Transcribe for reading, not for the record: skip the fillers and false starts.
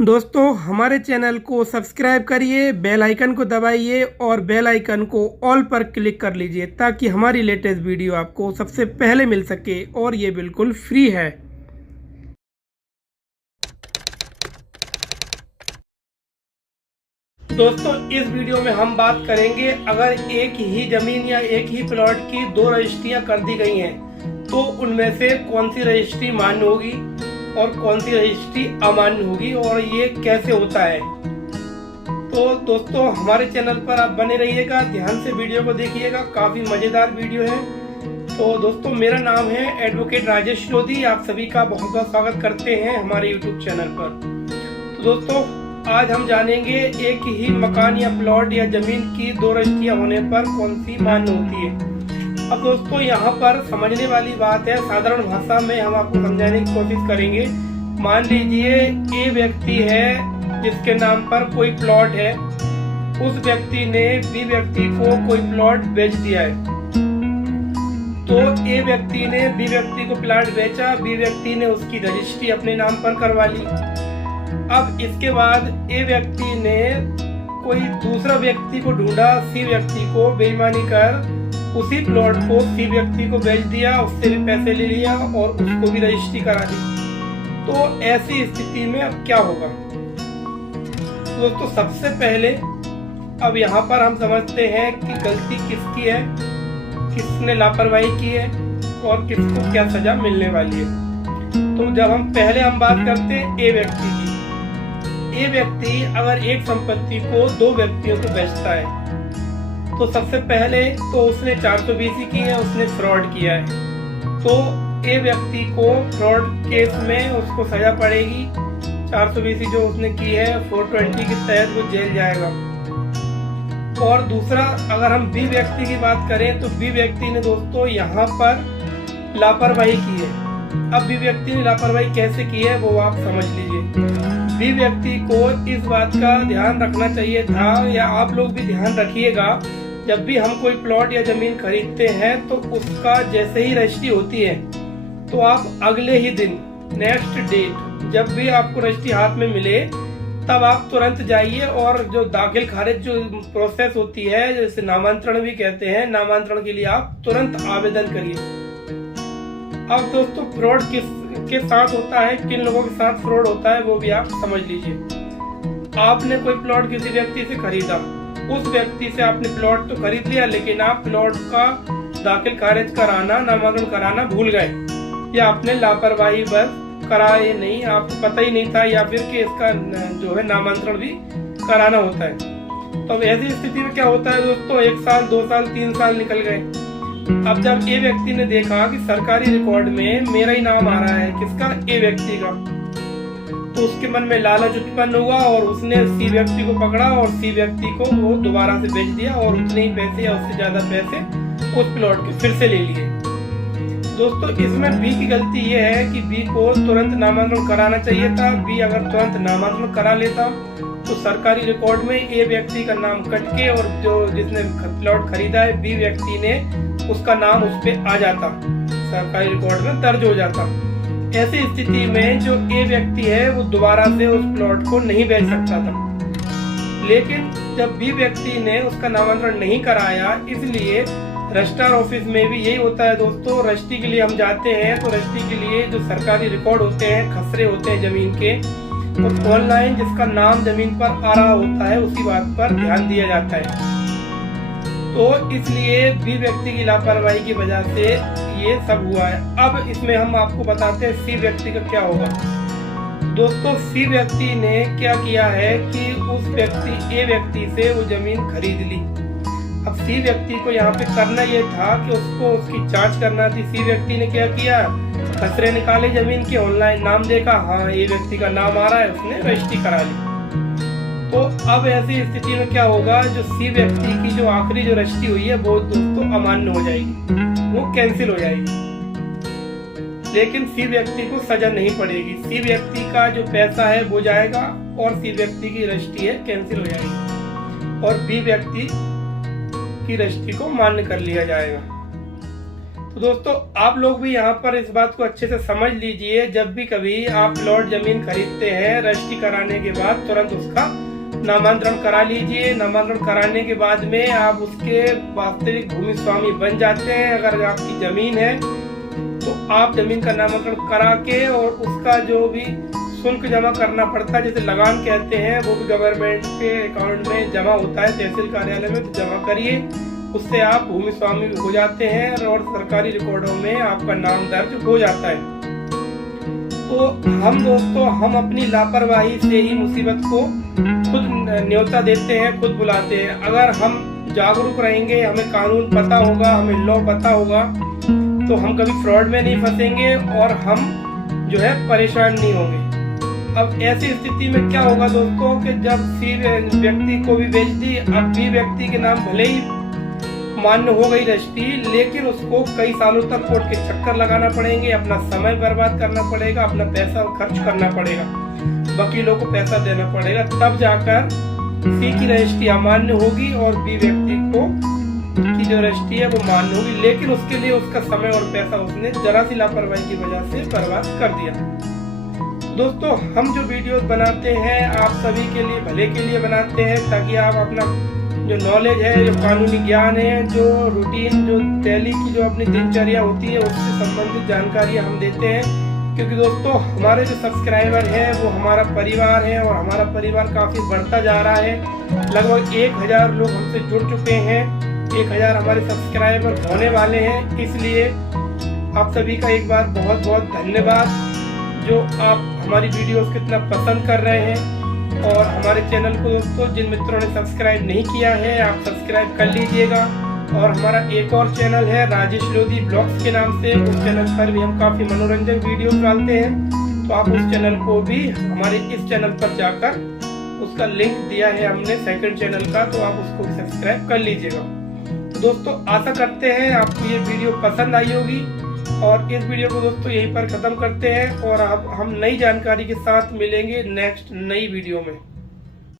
दोस्तों हमारे चैनल को सब्सक्राइब करिए, बेल आइकन को दबाइए और बेल आइकन को ऑल पर क्लिक कर लीजिए ताकि हमारी लेटेस्ट वीडियो आपको सबसे पहले मिल सके और ये बिल्कुल फ्री है। दोस्तों इस वीडियो में हम बात करेंगे, अगर एक ही जमीन या एक ही प्लॉट की दो रजिस्ट्रियां कर दी गई हैं तो उनमें से कौन सी रजिस्ट्री मान्य होगी और कौन सी रजिस्ट्री अमान्य होगी और ये कैसे होता है। तो दोस्तों हमारे चैनल पर आप बने रहिएगा, ध्यान से वीडियो को देखिएगा, काफी मजेदार वीडियो है। तो दोस्तों मेरा नाम है एडवोकेट राजेश लोधी, आप सभी का बहुत बहुत स्वागत करते हैं हमारे यूट्यूब चैनल पर। तो दोस्तों आज हम जानेंगे एक ही मकान या प्लॉट या जमीन की दो रजिस्ट्रियां होने पर कौन सी मान्य होती है। अब दोस्तों यहाँ पर समझने वाली बात है, साधारण भाषा में हम आपको समझाने की कोशिश करेंगे। मान लीजिए ए व्यक्ति है जिसके नाम पर कोई प्लॉट है, उस व्यक्ति ने बी व्यक्ति को कोई प्लॉट बेच दिया है। तो ए व्यक्ति ने बी व्यक्ति को प्लॉट बेचा, बी व्यक्ति ने उसकी रजिस्ट्री अपने नाम पर करवा ली। अब इसके बाद ए व्यक्ति ने कोई दूसरा व्यक्ति को ढूंढा, सी व्यक्ति को बेईमानी कर उसी प्लॉट को सी व्यक्ति को बेच दिया, उससे भी पैसे ले लिया और उसको भी रजिस्ट्री करा दी। तो ऐसी स्थिति में अब क्या होगा दोस्तों? सबसे पहले अब यहाँ पर हम समझते हैं कि गलती किसकी है, किसने लापरवाही की है और किसको क्या सजा मिलने वाली है। तो जब हम बात करते हैं ए व्यक्ति की। ए व्यक्ति अगर एक संपत्ति को दो व्यक्तियों को बेचता है तो सबसे पहले तो उसने 420 की है, उसने फ्रॉड किया है। तो ए व्यक्ति को फ्रॉड केस में उसको सजा पड़ेगी, 420 जो उसने की है 420 के तहत वो जेल जाएगा। और दूसरा अगर हम बी व्यक्ति की बात करें तो बी व्यक्ति ने दोस्तों यहाँ पर लापरवाही की है। अब बी व्यक्ति ने लापरवाही कैसे की है वो आप समझ लीजिए। बी व्यक्ति को इस बात का ध्यान रखना चाहिए था, या आप लोग भी ध्यान रखिएगा, जब भी हम कोई प्लॉट या जमीन खरीदते हैं तो उसका जैसे ही रजिस्ट्री होती है तो आप अगले ही दिन नेक्स्ट डेट जब भी आपको रजिस्ट्री हाथ में मिले तब आप तुरंत जाइए और जो दाखिल खारिज जो प्रोसेस होती है, जैसे नामांतरण भी कहते हैं, नामांतरण के लिए आप तुरंत आवेदन करिए। अब दोस्तों फ्रॉड किसके साथ होता है, किन लोगों के साथ फ्रॉड होता है वो भी आप समझ लीजिए। आपने कोई प्लॉट किसी व्यक्ति से खरीदा, उस व्यक्ति से आपने प्लॉट तो खरीद लिया लेकिन आप प्लॉट का दाखिल खारिज कराना, नामांकन कराना भूल गए, या आपने लापरवाही बस कराए नहीं, आपको पता ही नहीं था, या फिर कि इसका जो है नामांतरण भी कराना होता है। तो ऐसी स्थिति में क्या होता है दोस्तों, 1 साल 2 साल 3 साल निकल गए। अब जब ए व्यक्ति ने देखा कि सरकारी रिकॉर्ड में मेरा ही नाम आ रहा है, किसका, ए व्यक्ति का, तो उसके मन में लालच उत्पन्न हुआ और उसने सी व्यक्ति को पकड़ा और सी व्यक्ति को वो दोबारा से बेच दिया और उतने ही पैसे या उससे ज्यादा पैसे उस प्लॉट के फिर से ले लिए। दोस्तों इसमें बी की गलती ये है कि बी को तुरंत नामांकन कराना चाहिए था। बी अगर तुरंत नामांकन करा लेता तो सरकारी रिकॉर्ड में ए व्यक्ति का नाम कट के और जो जिसने प्लॉट खरीदा है बी व्यक्ति ने, उसका नाम उस पे आ जाता, सरकारी रिकॉर्ड में दर्ज हो जाता। ऐसी स्थिति में जो ए व्यक्ति है वो दोबारा से उस प्लॉट को नहीं बेच सकता था। लेकिन जब बी व्यक्ति ने उसका नामांतरण नहीं कराया, इसलिए रजिस्ट्रार ऑफिस में भी यही होता है दोस्तों। रजिस्ट्री के लिए हम जाते हैं तो रजिस्ट्री के लिए जो सरकारी रिकॉर्ड होते हैं, खसरे होते हैं जमीन के, तो ऑनलाइन जिसका नाम जमीन पर आ रहा होता है उसी बात पर ध्यान दिया जाता है। तो इसलिए बी व्यक्ति की लापरवाही की वजह से ये सब हुआ है। अब इसमें हम आपको बताते हैं सी व्यक्ति का क्या होगा। दोस्तों सी व्यक्ति ने क्या किया है कि उस व्यक्ति ए व्यक्ति से वो जमीन खरीद ली। अब सी व्यक्ति को यहाँ पे करना ये था कि उसको उसकी जांच करना थी। सी व्यक्ति ने क्या किया, खसरे निकाले जमीन के, ऑनलाइन नाम देखा, हाँ ए व्यक्ति का नाम आ रहा है, उसने रजिस्ट्री करा ली। तो अब ऐसी स्थिति में क्या होगा, जो सी व्यक्ति की जो आखिरी जो रजिस्ट्री हुई है वो दोस्तों अमान्य हो जाएगी, वो कैंसिल हो जाएगी। लेकिन सी व्यक्ति को सजा नहीं पड़ेगी, सी व्यक्ति का जो पैसा है वो जाएगा और सी व्यक्ति की रजिस्ट्री है कैंसिल हो जाएगी और बी व्यक्ति की रजिस्ट्री को मान्य कर लिया जाएगा। तो तो दोस्तों आप लोग भी यहाँ पर इस बात को अच्छे से समझ लीजिए, जब भी कभी आप प्लॉट जमीन खरीदते हैं रजिस्ट्री कराने के बाद तुरंत उसका नामांतरण करा लीजिए। नामांतरण कराने के बाद में आप उसके वास्तविक भूमि स्वामी बन जाते हैं। अगर आपकी जमीन है तो आप जमीन का नामांतरण करा के और उसका जो भी शुल्क जमा करना पड़ता है, जैसे लगान कहते हैं, वो भी गवर्नमेंट के अकाउंट में जमा होता है, तहसील कार्यालय में, तो जमा करिए। उससे आप भूमि स्वामी हो जाते हैं और सरकारी रिकॉर्डों में आपका नाम दर्ज हो जाता है। तो हम अपनी लापरवाही से ही मुसीबत को खुद न्योता देते हैं, खुद बुलाते हैं। अगर हम जागरूक रहेंगे, हमें कानून पता होगा, हमें लॉ पता होगा, तो हम कभी फ्रॉड में नहीं फंसेंगे और हम जो है परेशान नहीं होंगे। अब ऐसी स्थिति में क्या होगा दोस्तों कि जब सी व्यक्ति को भी बेच दी, अब बी व्यक्ति के नाम भले ही मान्य हो गई रजिस्ट्री, लेकिन उसको कई सालों तक कोर्ट के चक्कर लगाना पड़ेंगे, अपना समय बर्बाद करना पड़ेगा, अपना पैसा खर्च करना पड़ेगा, वकीलों को पैसा देना पड़ेगा, तब जाकर सी की रजिस्ट्री अमान्य होगी और बी व्यक्ति को की जो रजिस्ट्री है वो मान्य होगी। लेकिन उसके लिए उसका समय और पैसा उसने जरा सी लापरवाही की वजह से बर्बाद कर दिया। दोस्तों हम जो वीडियोस बनाते हैं आप सभी के लिए भले के लिए बनाते हैं, ताकि आप अपना जो नॉलेज है, जो कानूनी ज्ञान है, जो रूटीन, जो डेली की जो अपनी दिनचर्या होती है उससे संबंधित जानकारी हम देते हैं। क्योंकि दोस्तों हमारे जो सब्सक्राइबर हैं वो हमारा परिवार है और हमारा परिवार काफ़ी बढ़ता जा रहा है। लगभग 1000 लोग हमसे जुड़ चुके हैं, 1000 हमारे सब्सक्राइबर होने वाले हैं। इसलिए आप सभी का एक बार बहुत बहुत धन्यवाद जो आप हमारी वीडियोस कितना पसंद कर रहे हैं। और हमारे चैनल को दोस्तों जिन मित्रों ने सब्सक्राइब नहीं किया है आप सब्सक्राइब कर लीजिएगा। और हमारा एक और चैनल है राजेश लोधी ब्लॉग्स के नाम से, उस चैनल पर भी हम काफ़ी मनोरंजक वीडियोस डालते हैं। तो आप उस चैनल को भी हमारे इस चैनल पर जाकर उसका लिंक दिया है हमने सेकंड चैनल का, तो आप उसको सब्सक्राइब कर लीजिएगा। तो दोस्तों आशा करते हैं आपको ये वीडियो पसंद आई होगी और इस वीडियो को दोस्तों यहीं पर ख़त्म करते हैं और अब हम नई जानकारी के साथ मिलेंगे नेक्स्ट नई वीडियो में।